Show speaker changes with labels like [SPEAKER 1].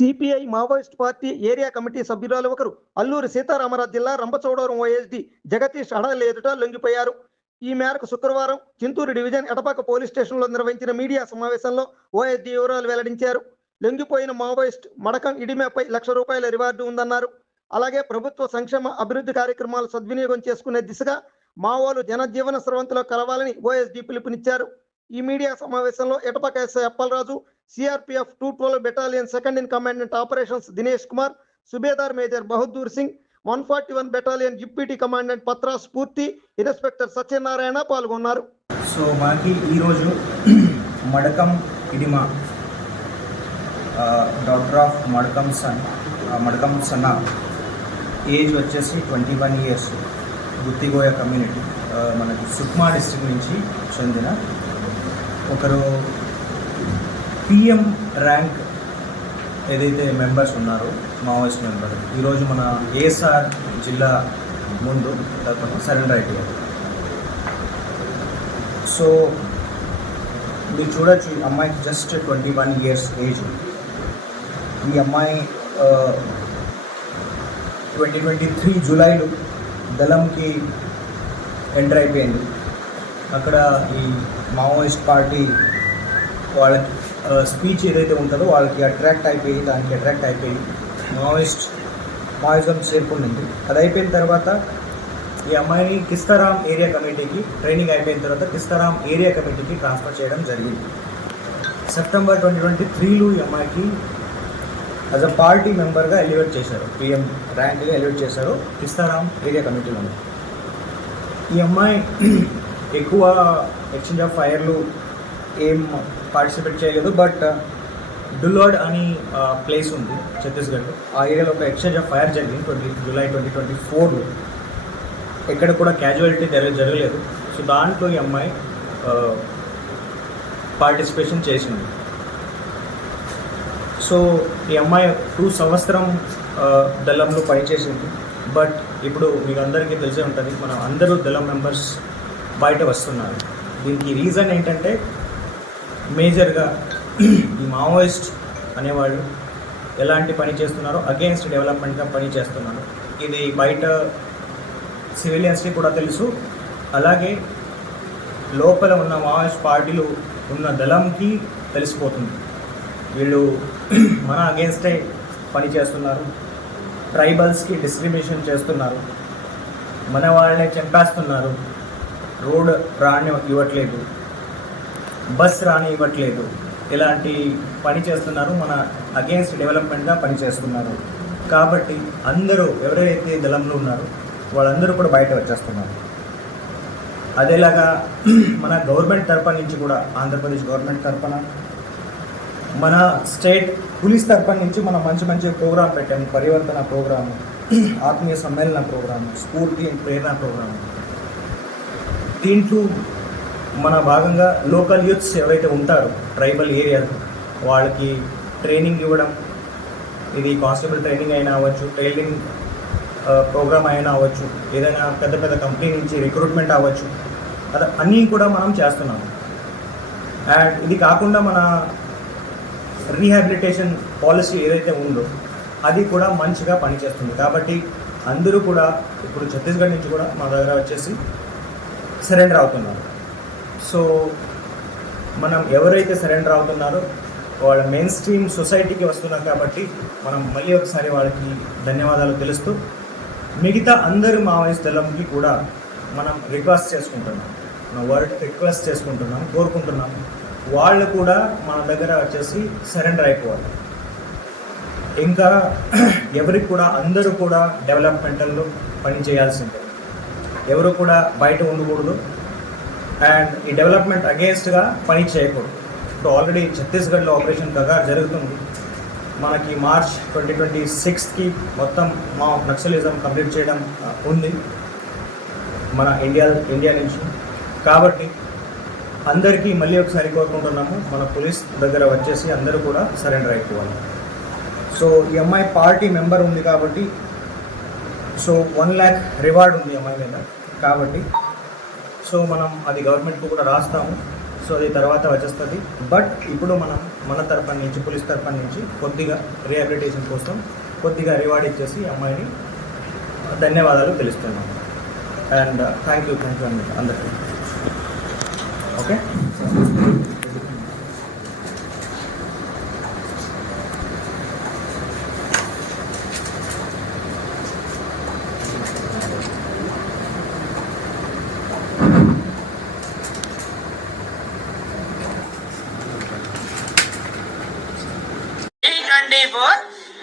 [SPEAKER 1] CPI Maoist party area committee సభ్యురాలు ఒకరు అల్లూరి సీతారామరాజు జిల్లా రంపచోడవరం ఓఎస్డి జగదీష్ అడలి ఎదుట లొంగిపోయారు. ఈ మేరకు శుక్రవారం చింతూరు డివిజన్ ఎటపాక పోలీస్ స్టేషన్లో నిర్వహించిన మీడియా సమావేశంలో ఓఎస్డి వివరాలు వెల్లడించారు. లొంగిపోయిన మావోయిస్ట్ మడకం ఇడిమేపై లక్ష రూపాయల రివార్డు ఉందన్నారు. అలాగే ప్రభుత్వ సంక్షేమ అభివృద్ధి కార్యక్రమాలు సద్వినియోగం చేసుకునే దిశగా మావోలు జనజీవన స్రవంతిలో కలవాలని ఓఎస్డి పిలుపునిచ్చారు. ఈ మీడియా సమావేశంలో Etapaka SI Appalaraju CRPF two twelve battalion second in commandant operations Dinesh Kumar Subedar major Bahadur Singh one forty one battalion deputy commandant Patra Spoorthi inspector Satyanarayana పాల్గొన్నారు.
[SPEAKER 2] సో మనకి ఈరోజు Madakam Idima daughter of Madakam San Madakam Sanna age వచ్చేసి twenty one years Guttikoya community మనకి Sukma district నుంచి చెందిన ఒకరు PM rank ఏదైతే members ఉన్నారో మావోయిస్ట్ మెంబర్ ఈరోజు మన ఏఎస్ఆర్ జిల్లా ముందు తప్పని సరెండర్ అయిపోయారు. సో మీరు చూడొచ్చు ఈ అమ్మాయికి just twenty one years age ఈ అమ్మాయి ట్వంటీ ట్వంటీ త్రీ జూలైలో దళంకి ఎంటర్ అయిపోయింది. అక్కడ ఈ మావోయిస్ట్ పార్టీ వాళ్ళ స్పీచ్ ఏదైతే ఉంటుందో వాళ్ళకి అట్రాక్ట్ అయిపోయి దానికి అట్రాక్ట్ అయిపోయి మావోయిస్ట్ మావోయిజం చేరుకుంది అది అయిపోయిన తర్వాత ఈ అమ్మాయిని కిస్తారాం ఏరియా కమిటీకి ట్రైనింగ్ అయిపోయిన తర్వాత కిస్తారాం ఏరియా కమిటీకి ట్రాన్స్ఫర్ చేయడం జరిగింది. సెప్టెంబర్ ట్వంటీ ట్వంటీ త్రీలో ఈ అమ్మాయికి యాజ్ అ పార్టీ మెంబర్గా ఎలివేట్ చేశారు. పిఎం ర్యాంక్గా ఎలివేట్ చేశారు కిస్తారాం ఏరియా కమిటీలో ఈ అమ్మాయి ఎక్కువ ఎక్స్చేంజ్ ఆఫ్ ఫైర్లు ఏం పార్టిసిపేట్ చేయలేదు బట్ డులాడ్ uh, అని ప్లేస్ ఉంది ఛత్తీస్గఢ్లో. ఆ ఏరియాలో ఒక ఎక్స్చేంజ్ ఆఫ్ ఫైర్ జరిగింది ట్వంటీ జూలై ట్వంటీ ట్వంటీ ఫోర్లో ఎక్కడ కూడా క్యాజువాలిటీ జరగ జరగలేదు. సో దాంట్లో ఈ అమ్మాయి పార్టిసిపేషన్ చేసింది. సో ఈ అమ్మాయి టూ సంవత్సరం దళంలో పనిచేసింది. బట్ ఇప్పుడు మీకు అందరికీ తెలిసే ఉంటుంది మనం అందరూ దళం మెంబర్స్ బయట వస్తున్నారు. దీనికి రీజన్ ఏంటంటే మేజర్గా ఈ మావోయిస్ట్ అనేవాళ్ళు ఎలాంటి పని చేస్తున్నారో అగేన్స్ట్ డెవలప్మెంట్గా పని చేస్తున్నారు. ఇది బయట సివిలియన్స్కి కూడా తెలుసు. అలాగే లోపల ఉన్న మావోయిస్ట్ పార్టీలు ఉన్న దళంకి తెలిసిపోతుంది. వీళ్ళు మన అగేన్స్టే పని చేస్తున్నారు. ట్రైబల్స్కి డిస్క్రిమినేషన్ చేస్తున్నారు. మన వాళ్ళని చంపేస్తున్నారు. రోడ్ రాని ఇవ్వట్లేదు బస్ రాని ఇవ్వట్లేదు. ఇలాంటి పని చేస్తున్నారు మన అగేన్స్ట్ డెవలప్మెంట్గా పని చేస్తున్నారు. కాబట్టి అందరూ ఎవరైతే దళంలో ఉన్నారో వాళ్ళందరూ కూడా బయట వచ్చేస్తున్నారు. అదేలాగా మన గవర్నమెంట్ తరఫు నుంచి కూడా ఆంధ్రప్రదేశ్ గవర్నమెంట్ తరఫున మన స్టేట్ పోలీస్ తరఫు నుంచి మనం మంచి మంచి ప్రోగ్రాం పెట్టాము. పరివర్తన ప్రోగ్రాము ఆత్మీయ సమ్మేళన ప్రోగ్రాము స్ఫూర్తి అండ్ ప్రేరణ ప్రోగ్రాము. దీంట్లో మన భాగంగా లోకల్ యూత్స్ ఎవరైతే ఉంటారో ట్రైబల్ ఏరియా వాళ్ళకి ట్రైనింగ్ ఇవ్వడం ఇది కానిస్టేబుల్ ట్రైనింగ్ అయినా అవ్వచ్చు ట్రైనింగ్ ప్రోగ్రామ్ అయినా అవ్వచ్చు ఏదైనా పెద్ద పెద్ద కంపెనీ నుంచి రిక్రూట్మెంట్ అవ్వచ్చు అది అన్నీ కూడా మనం చేస్తున్నాం. అండ్ ఇది కాకుండా మన రీహాబిలిటేషన్ పాలసీ ఏదైతే ఉందో అది కూడా మంచిగా పనిచేస్తుంది. కాబట్టి అందరూ కూడా ఇప్పుడు ఛత్తీస్గఢ్ నుంచి కూడా మా దగ్గర వచ్చేసి సరెండర్ అవుతున్నారు. సో మనం ఎవరైతే సరెండర్ అవుతున్నారో వాళ్ళ మెయిన్ స్ట్రీమ్ సొసైటీకి వస్తున్నారు కాబట్టి మనం మళ్ళీ ఒకసారి వాళ్ళకి ధన్యవాదాలు తెలుస్తూ మిగతా అందరి మావోయిస్ట్ దళంకి కూడా మనం రిక్వెస్ట్ చేసుకుంటున్నాం. మన వర్డ్ రిక్వెస్ట్ చేసుకుంటున్నాం కోరుకుంటున్నాం. వాళ్ళు కూడా మన దగ్గర వచ్చేసి సరెండర్ అయిపోవాలి. ఇంకా ఎవరికి కూడా అందరూ కూడా డెవలప్మెంటల్లో పని చేయాల్సిందే. ఎవరు కూడా బయట ఉండకూడదు. అండ్ ఈ డెవలప్మెంట్ అగేన్స్ట్గా పని చేయకూడదు. ఇప్పుడు ఆల్రెడీ ఛత్తీస్గఢ్లో ఆపరేషన్ కగార్ జరుగుతుంది. మనకి మార్చ్ ట్వంటీ ట్వంటీ సిక్స్త్కి మొత్తం మా నక్సలిజం కంప్లీట్ చేయడం ఉంది. మన ఇండియా ఇండియా నుంచి. కాబట్టి అందరికీ మళ్ళీ ఒకసారి కోరుకుంటున్నాము. మన పోలీస్ దగ్గర వచ్చేసి అందరూ కూడా సరెండర్ అయిపోవాలి. సో ఈ అమ్మాయి పార్టీ మెంబర్ ఉంది కాబట్టి సో వన్ ల్యాక్ రివార్డ్ ఉంది అమ్మాయి మీద కాబట్టి సో మనం అది గవర్నమెంట్కు కూడా రాస్తాము. సో అది తర్వాత వచ్చేస్తుంది. బట్ ఇప్పుడు మనం మన తరఫు నుంచి పోలీస్ తరపున నుంచి కొద్దిగా రిహాబిలిటేషన్ కోసం కొద్దిగా రివార్డ్ ఇచ్చేసి అమ్మాయిని ధన్యవాదాలు తెలుస్తున్నాం and thank you thank you అండి అందరికీ. Okay
[SPEAKER 3] twenty four